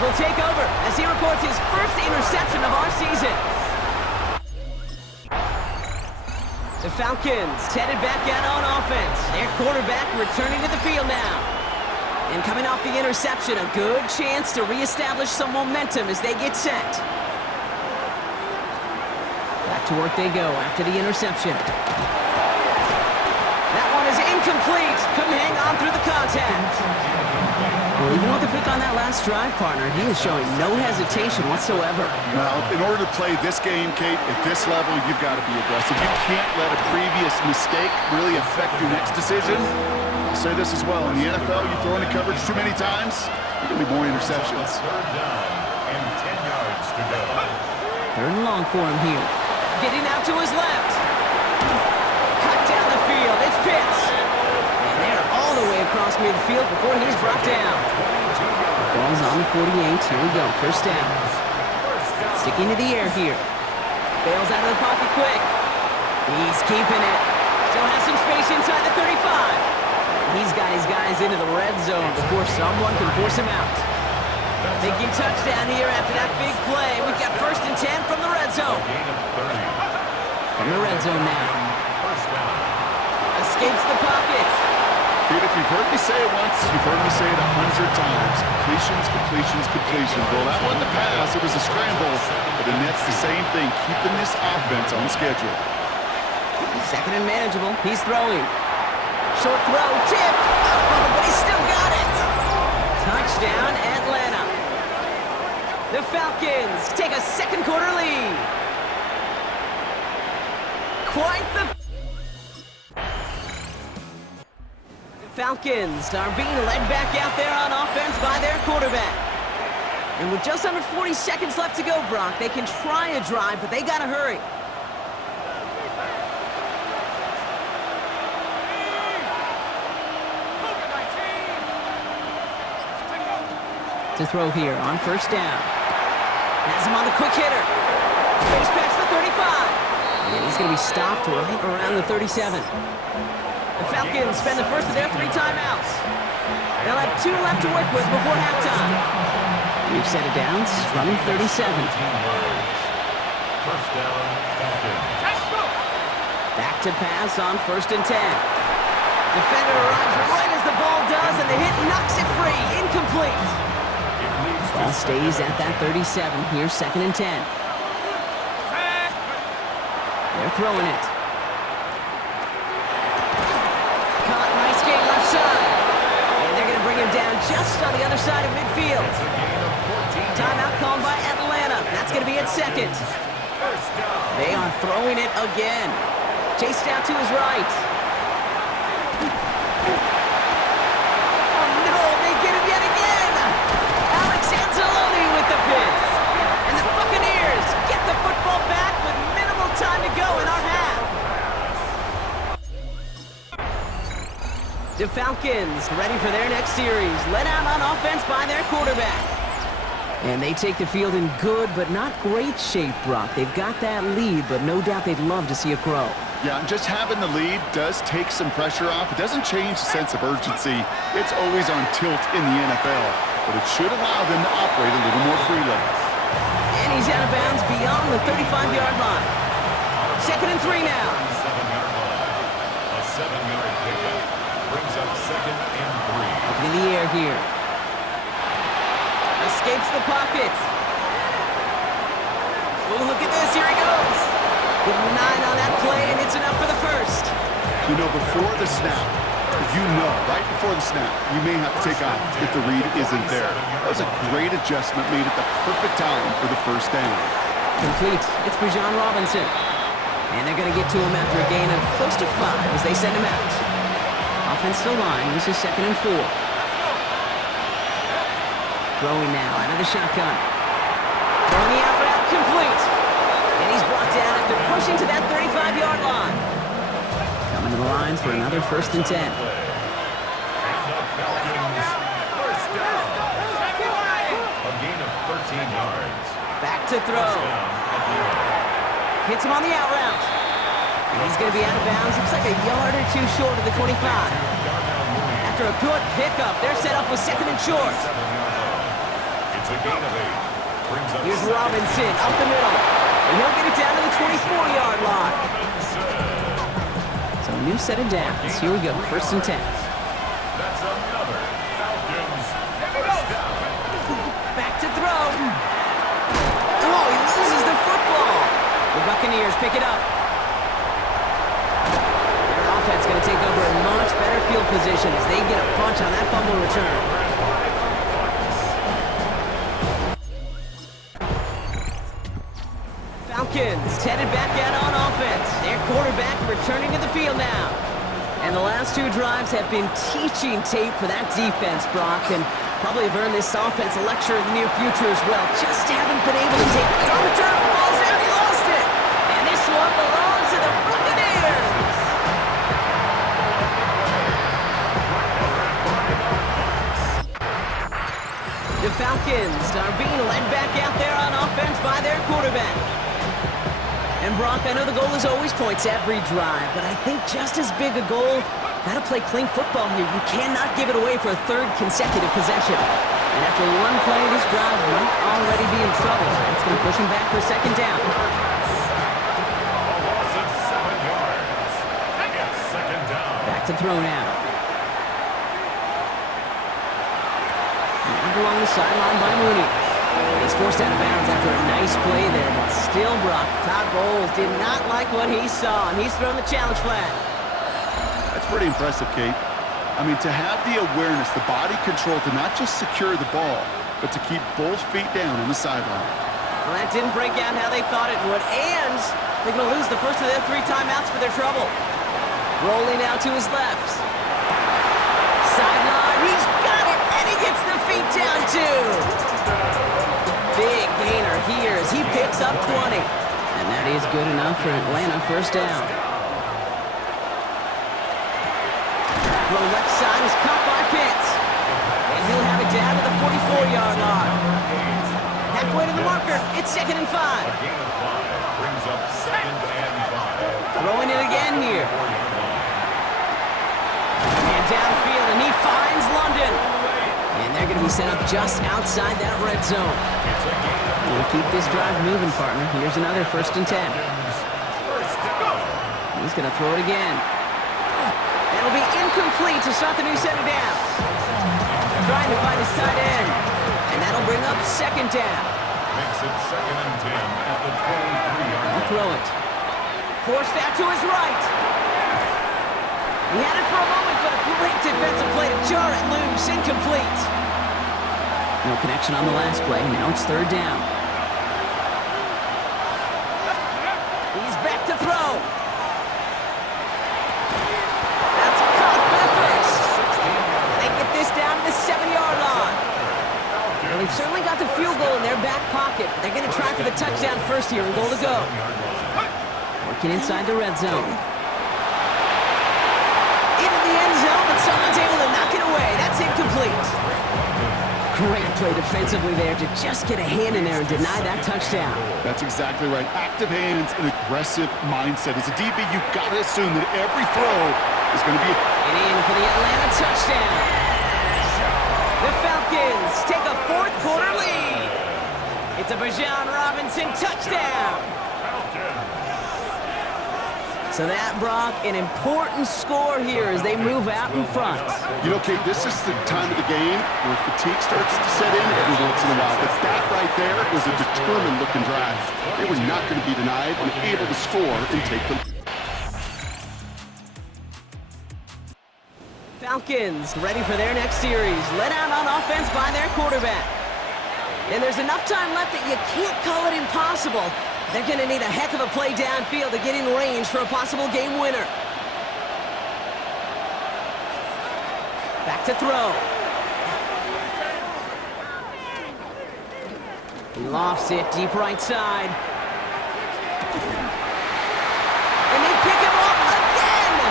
will take over as he records his first interception of our season. The Falcons headed back out on offense. Their quarterback returning to the field now. And coming off the interception, a good chance to reestablish some momentum as they get set. Back to work they go after the interception. That one is incomplete. Couldn't hang on through the contact. Well, even with the pick on that last drive, partner, he is showing no hesitation whatsoever. Well, in order to play this game, Kate, at this level, you've got to be aggressive. You can't let a previous mistake really affect your next decision. I'll say this as well. In the NFL, you throw into coverage too many times, there's going to be more interceptions. Third down and 10 yards to go. Third and long for him here. Getting out to his left. Cut down the field. It's Pitts. And they're all the way across midfield before he's brought down. Ball's on the 48. Here we go. First down. Sticking to the air here. Bails out of the pocket quick. He's keeping it. Still has some space inside the 35. And he's got his guys into the red zone before someone can force him out. Thinking touchdown here after that big play. We've got first and 10 from the red zone. From the red zone now. Escapes the pocket. Dude, if you've heard me say it once, you've heard me say it 100 times. Completions, completions, completions. Well, that wasn't a pass. It was a scramble. But the Nets, the same thing, keeping this offense on schedule. Second and manageable. He's throwing. Short throw, tipped. Oh, but he's still got it. Touchdown, Atlanta. The Falcons take a second quarter lead. Quite the Falcons are being led back out there on offense by their quarterback. And with just under 40 seconds left to go, Brock, they can try a drive, but they gotta hurry. To throw here on first down. Has him on the quick hitter. Space past the 35. And he's going to be stopped right around the 37. The Falcons spend the first of their 3 timeouts. They'll have 2 left to work with before halftime. We've set it down from 37. First down, Falcons. Back to pass on first and 10. Defender arrives right as the ball does, and the hit knocks it free. Incomplete. Ball stays at that 37. Here's second and 10. They're throwing it. Caught, nice game left side. And they're going to bring him down just on the other side of midfield. Timeout called by Atlanta. That's going to be at second. They are throwing it again. Chased out to his right. And the Buccaneers get the football back with minimal time to go in our half. The Falcons ready for their next series, led out on offense by their quarterback. And they take the field in good but not great shape, Brock. They've got that lead, but no doubt they'd love to see it grow. Yeah, and just having the lead does take some pressure off. It doesn't change the sense of urgency. It's always on tilt in the NFL. But it should allow them to operate a little more freely. And he's out of bounds beyond the 35-yard line. Second and 3 now. A 7-yard pickup brings up second and 3. Looking in the air here. Escapes the pocket. Oh, look at this. Here he goes. Give him 9 on that play, and it's enough for the first. You know, before the snap, right before the snap, you may have to take off if the read isn't there. That was a great adjustment made at the perfect time for the first down. Complete. It's Bijan Robinson. And they're going to get to him after a gain of close to 5 as they send him out. Offensive line. This is second and 4. Throwing now out of the shotgun. Throwing the out route complete. And he's brought down after pushing to that 35-yard line. Coming to the lines for another first and 10. Back to throw. Hits him on the out route. And he's going to be out of bounds. Looks like a yard or 2 short of the 25. After a good pickup, they're set up with second and short. It's a gain of 8. Brings up Here's second. Robinson up the middle. And he'll get it down to the 24-yard line. So a new set of downs. Here we go, 1st and 10. That's another Falcons first down. Back to throw. Oh, he loses the football. The Buccaneers pick it up. Their offense going to take over a much better field position as they get a punch on that fumble return. Falcons headed back out on offense. Their quarterback returning to the field now. And the last 2 drives have been teaching tape for that defense, Brock, and probably have earned this offense a lecture in the near future as well. Just haven't been able to take it on the turf. The ball's out. He lost it. And this one belongs to the Buccaneers. The Falcons are being led back out there on offense by their quarterback. And Brock, I know the goal is always points every drive, but I think just as big a goal, gotta play clean football here. You cannot give it away for a 3rd consecutive possession. And after one play, this drive might already be in trouble. It's gonna push him back for a 2nd down. A loss of 7 yards. It's 2nd down. Back to throw now. Nabbed along the sideline by Mooney. He's forced out of bounds after a nice play there, but still Brock. Todd Bowles did not like what he saw, and he's thrown the challenge flag. That's pretty impressive, Kate. I mean, to have the awareness, the body control to not just secure the ball, but to keep both feet down on the sideline. Well, that didn't break out how they thought it would, and they're going to lose the first of their 3 timeouts for their trouble. Rolling out to his left. Sideline, he's got it, and he gets the feet down too. Big gainer here as he picks up 20. And that is good enough for Atlanta, 1st down. The left side is caught by Pitts. And he'll have it down to the 44-yard line. Halfway to the marker, it's 2nd and 5. A gain of 5 brings up 2nd and 5. Throwing it again here. And downfield, and he finds London. And they're going to be set up just outside that red zone. We'll keep this drive moving, partner. Here's another 1st and 10. He's going to throw it again. It'll be incomplete to start the new set of downs. Trying to find his tight end. And that'll bring up 2nd down. Makes it 2nd and 10 at the 23-yard line. He'll throw it. Forced out to his right. He had it for a moment, but a great defensive play to jar it loose. Incomplete. No connection on the last play. Now it's 3rd down. He's back to throw. That's caught for the first. And they get this down to the 7-yard line. Well, they've certainly got the field goal in their back pocket, but they're going to try for the touchdown first here and goal to go. Working inside the red zone. Into the end zone, but someone's able to knock it away. That's incomplete. Great play defensively there to just get a hand in there and deny that touchdown. That's exactly right. Active hands and aggressive mindset. As a DB, you've got to assume that every throw is going to be And in for the Atlanta touchdown. The Falcons take a 4th quarter lead. It's a Bijan Robinson touchdown. So that, Brock, an important score here as they move out in front. You know, Kate, this is the time of the game where fatigue starts to set in every once in a while. But that right there was a determined-looking drive. They were not going to be denied and able to score and take the Falcons ready for their next series. Let out on offense by their quarterback. And there's enough time left that you can't call it impossible. They're going to need a heck of a play downfield to get in range for a possible game winner. Back to throw. He lofts it deep right side. And they pick him off again!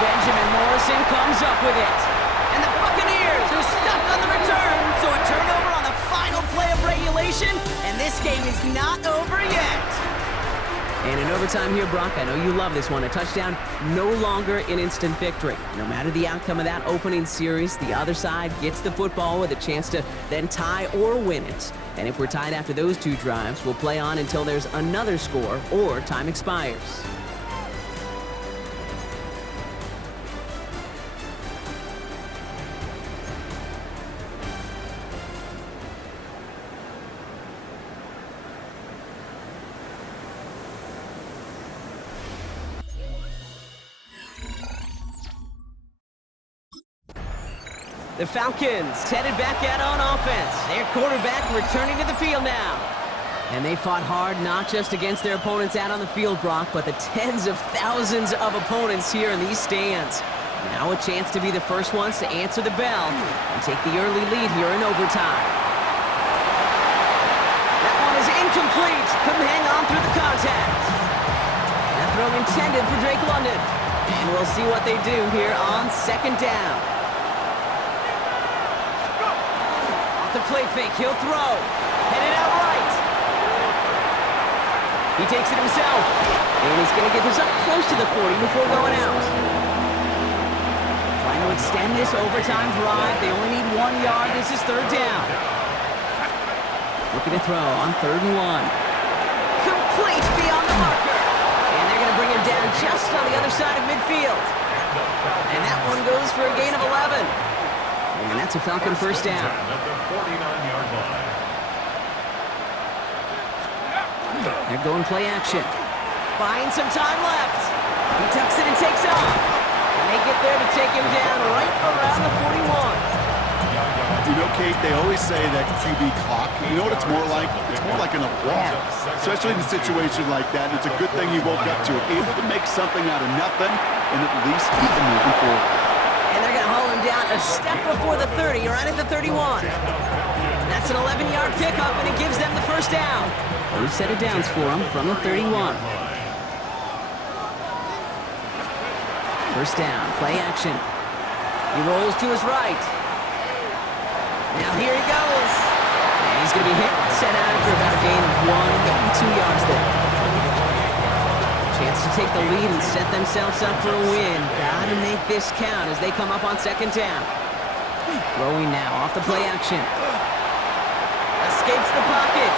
Benjamin Morrison comes up with it. And the Buccaneers are stuck on the return, so a turnover on the final play of regulation, and this game is not over yet. And in overtime here, Brock, I know you love this one. A touchdown, no longer an instant victory. No matter the outcome of that opening series, the other side gets the football with a chance to then tie or win it. And if we're tied after those two drives, we'll play on until there's another score or time expires. The Falcons headed back out on offense. Their quarterback returning to the field now. And they fought hard not just against their opponents out on the field, Brock, but the tens of thousands of opponents here in these stands. Now a chance to be the first ones to answer the bell and take the early lead here in overtime. That one is incomplete. Couldn't hang on through the contact. That throw intended for Drake London. And we'll see what they do here on second down. The play fake, he'll throw. Headed out right. He takes it himself. And he's going to get this up close to the 40 before going out. Trying to extend this overtime drive. They only need 1 yard. This is third down. Looking to throw on 3rd and 1. Complete beyond the marker. And they're going to bring him down just on the other side of midfield. And that one goes for a gain of 11. And that's a Falcon first down. At the 49-yard line. They're going play action. Buying some time left. He tucks it and takes off. And they get there to take him down right around the 41. You know, Kate, they always say that QB clock. You know what it's more like? It's more like an alarm. Especially in a situation like that. It's a good thing you woke up to it. Able to make something out of nothing and at least keep it moving forward. And they're going to haul him down a step before the 30, right at the 31. That's an 11-yard pickup, and it gives them the first down. New set of downs for him from the 31. First down, play action. He rolls to his right. Now here he goes. And he's going to be hit and set out after about a gain of 1, maybe 2 yards there. Chance to take the lead and set themselves up for a win. Gotta make this count as they come up on second down. Throwing now off the play action. Escapes the pocket.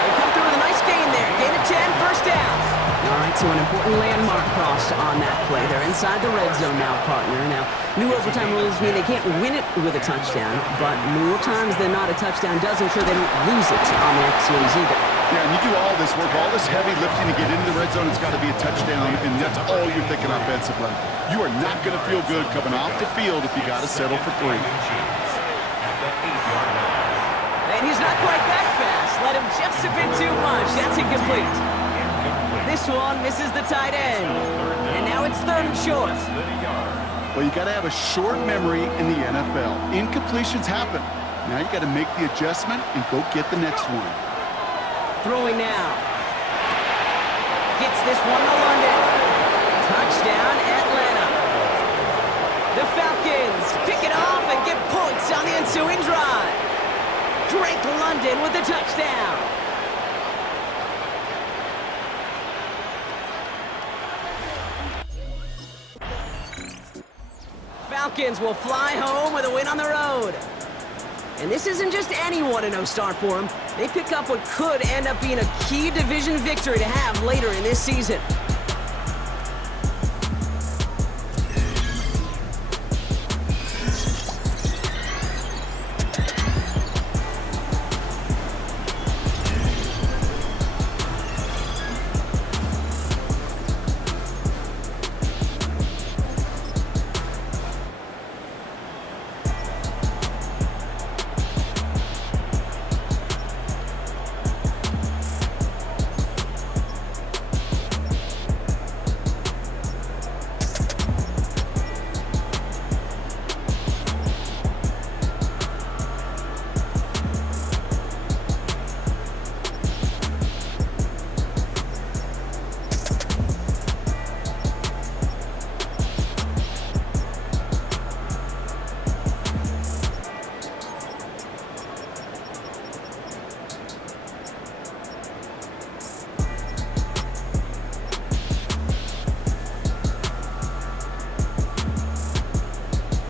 They come through with a nice gain there. Gain of 10, first down. All right, so an important landmark cross on that play. They're inside the red zone now, partner. Now, new overtime rules mean they can't win it with a touchdown, but more times than not, a touchdown does ensure they don't lose it on the next series either. Yeah, and you do all this work, all this heavy lifting to get into the red zone, it's got to be a touchdown, and that's all you're thinking offensively. You are not going to feel good coming off the field if you got to settle for 3. And he's not quite that fast. Let him just a bit too much. That's incomplete. This one misses the tight end. And now it's 3rd and short. Well, you got to have a short memory in the NFL. Incompletions happen. Now you got to make the adjustment and go get the next one. Throwing now. Gets this one to London. Touchdown, Atlanta. The Falcons pick it off and get points on the ensuing drive. Drake London with the touchdown. Falcons will fly home with a win on the road. And this isn't just any 1-0 start for them. They pick up what could end up being a key division victory to have later in this season.